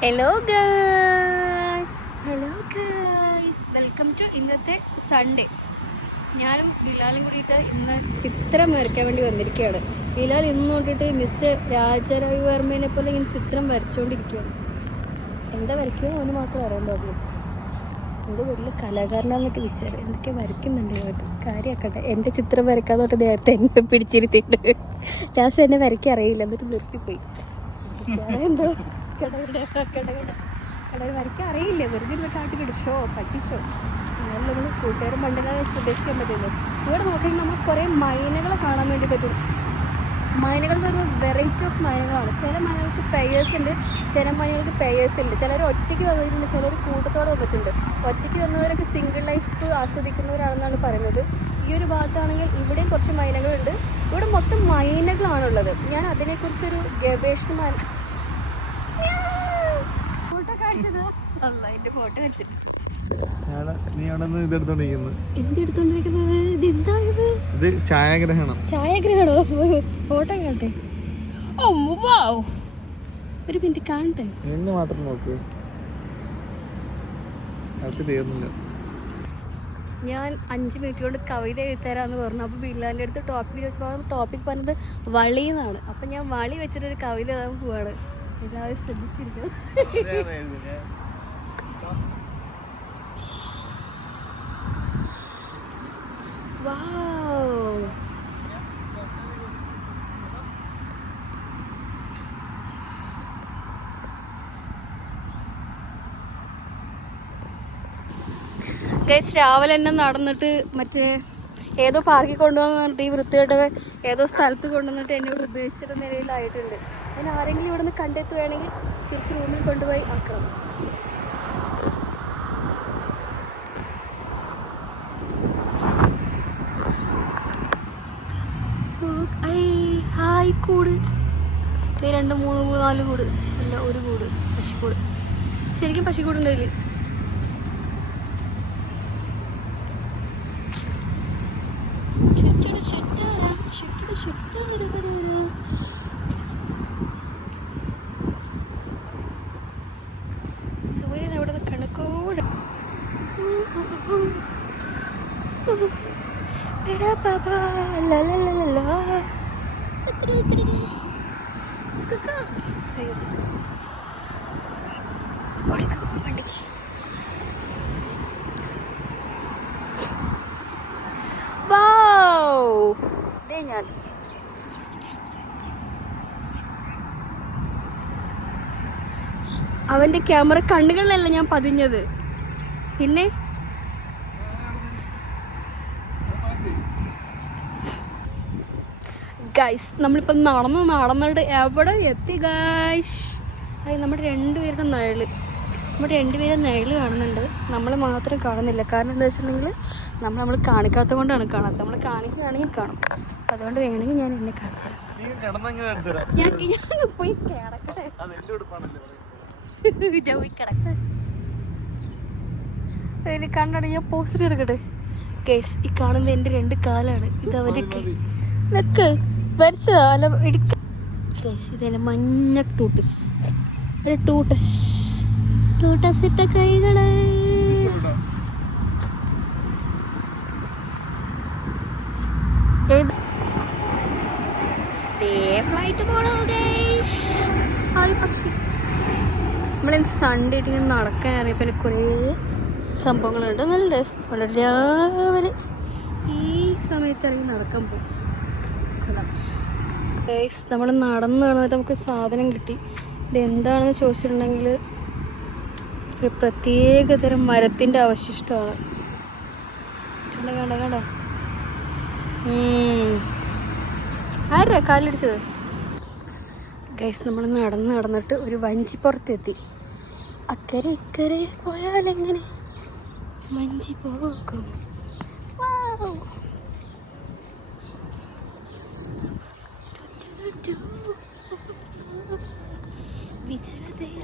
Hello guys, welcome to ഇന്നത്തെ Sunday. ഞാനും ബിലാലും കൂടിയിട്ട് ഇന്ന് ചിത്രം വരയ്ക്കാൻ വേണ്ടി വന്നിരിക്കുകയാണ്. ബിലാൽ ഇന്ന് നോക്കിയിട്ട് മിസ്റ്റർ രാജരവിവർമ്മേനെ പോലെ ഇങ്ങനെ ചിത്രം വരച്ചുകൊണ്ടിരിക്കുകയാണ്. എന്താ വരയ്ക്കുക അവന് മാത്രം അറിയാൻ പാടുള്ളൂ. എന്ത് വലിയ കലാകാരനാന്നൊക്കെ വിചാരം എന്തൊക്കെ വരയ്ക്കുന്നുണ്ട്. അത് കാര്യമാക്കട്ടെ. എൻ്റെ ചിത്രം വരയ്ക്കാൻ തൊട്ട് നേരത്തെ എന്നെ പിടിച്ചിരുത്തിയിട്ട് ലാസ്റ്റ് എന്നെ വരയ്ക്കാൻ അറിയില്ല, എന്നിട്ട് നിർത്തിപ്പോയി. എന്തോ കടകൾ വരയ്ക്കാൻ അറിയില്ല, വെറുതെ കാട്ടി പിടിച്ചോ പറ്റിച്ചോ. എന്നാലും നമ്മൾ കൂട്ടുകാരും പണ്ടെല്ലാം ഉദ്ദേശിക്കാൻ പറ്റുള്ളൂ. ഇവിടെ നോക്കിയിട്ട് നമുക്ക് കുറേ മൈനകളെ കാണാൻ വേണ്ടി പറ്റും. മൈനകൾ എന്ന് പറഞ്ഞാൽ വെറൈറ്റി ഓഫ് മൈനകളാണ്. ചില മൈനകൾക്ക് പെയേഴ്സ് ഉണ്ട്, ചില മൈനകൾക്ക് പെയേഴ്സ് ഉണ്ട്. ചിലർ ഒറ്റയ്ക്ക് വന്നിട്ടുണ്ട്, ചിലർ കൂട്ടത്തോടെ വന്നിട്ടുണ്ട്. ഒറ്റയ്ക്ക് വന്നവരൊക്കെ സിംഗിൾ ലൈഫ് ആസ്വദിക്കുന്നവരാണെന്നാണ് പറയുന്നത്. ഈ ഒരു ഭാഗത്താണെങ്കിൽ ഇവിടെയും കുറച്ച് മൈനകളുണ്ട്. ഇവിടെ മൊത്തം മൈനകളാണുള്ളത്. ഞാൻ അതിനെക്കുറിച്ചൊരു ഗവേഷണം ഛായാഗ്രഹണോ? ഫോട്ടോ കാണട്ടെ. ഒരു മിനിറ്റ് കാണട്ടെ. മാത്രം നോക്ക്. ഞാൻ 5 മിനിറ്റ് കൊണ്ട് കവിത എഴുതരാന്ന് പറഞ്ഞു. അപ്പോൾ ബില്ലാൻ്റെ അടുത്ത് ടോപ്പിക് ചോദിച്ചപ്പോൾ ടോപ്പിക് പറഞ്ഞത് വളി എന്നാണ്. അപ്പം ഞാൻ വളി വെച്ചിട്ടൊരു കവിത എഴുതാൻ പോവാണ്. എല്ലാവരും ശ്രദ്ധിച്ചിരിക്കണം. ഗൈസ്, രാവിലെ തന്നെ നടന്നിട്ട് മറ്റേ ഏതോ പാർക്കിൽ കൊണ്ടുവന്ന് പറഞ്ഞിട്ട് ഈ വൃത്തികെട്ടവൻ ഏതോ സ്ഥലത്ത് കൊണ്ടുവന്നിട്ട് എന്നെ ഇവിടെ ഉദ്ദേശിച്ചിട്ട് നിലയിലായിട്ടുണ്ട്. ഞാൻ ആരെങ്കിലും ഇവിടെ നിന്ന് കണ്ടെത്തുകയാണെങ്കിൽ തിരിച്ച് റൂമിൽ കൊണ്ടുപോയി ആക്കണം. ഹായ് കൂട്. 2, 3, 4 കൂട് അല്ല, ഒരു കൂട് പശിക്കൂട്. ശരിക്കും പശിക്കൂടുണ്ടതിൽ. സൂര്യൻ അവിടെ കണക്കോട്. ഞാൻ അവന്റെ ക്യാമറ കണ്ണുകളിലല്ല ഞാൻ പതിഞ്ഞത്. പിന്നെ ഗൈസ്, നമ്മളിപ്പം നടന്നിട്ട് എവിടെ എത്തി ഗൈസ്? അത് നമ്മുടെ രണ്ടുപേരുടെ നിഴല് കാണുന്നുണ്ട്. നമ്മൾ മാത്രം കാണുന്നില്ല. കാരണം എന്താ വെച്ചിട്ടുണ്ടെങ്കിൽ നമ്മൾ കാണിക്കാത്ത കൊണ്ടാണ് കാണാത്തത്. നമ്മൾ കാണിക്കുകയാണെങ്കിൽ കാണും. അതുകൊണ്ട് വേണമെങ്കിൽ ഞാൻ എന്നെ കാണിച്ചു തരാം. ഞാൻ പോയി കിടക്കട്ടെ. അതിന് കണ്ണട ഞാൻ പോസ്റ്റർ എടുക്കട്ടെ. ഗൈസ്, ഈ കാണുന്നത് എൻ്റെ 2 കാലാണ്. ഇത് അവൻ്റെ നിക്ക് വരച്ചതാ അല്ല എടുക്ക. ഗൈസ്, ഇതെന്നെ മഞ്ഞ ടൂട്ടസ് ഇട്ട കൈകള്. ഫ്ലൈറ്റ് പോണോ ഗൈസ്? ഹായ് പക്ഷി. നമ്മളിന്ന് സൺഡേ ആയിട്ട് ഇങ്ങനെ നടക്കാൻ അറിയപ്പോൾ എനിക്ക് കുറേ സംഭവങ്ങളുണ്ട്. നല്ല രസം. വളരെ രാവിലെ ഈ സമയത്ത് ഇറങ്ങി നടക്കാൻ പോകും. ഗൈസ്, നമ്മൾ നടന്ന് നടന്നിട്ട് നമുക്ക് സാധനം കിട്ടി. ഇതെന്താണെന്ന് ചോദിച്ചിട്ടുണ്ടെങ്കിൽ ഒരു പ്രത്യേകതരം മരത്തിൻ്റെ അവശിഷ്ടമാണ്. കണ്ട ആരാ കാലിടിച്ചത്? ഗൈസ്, നമ്മൾ നടന്നിട്ട് ഒരു വഞ്ചിപ്പുറത്തെത്തി. അക്കരെ ഇക്കരെ പോയാലെങ്ങനെ വഞ്ചി പോകും. വിചാരതയിൽ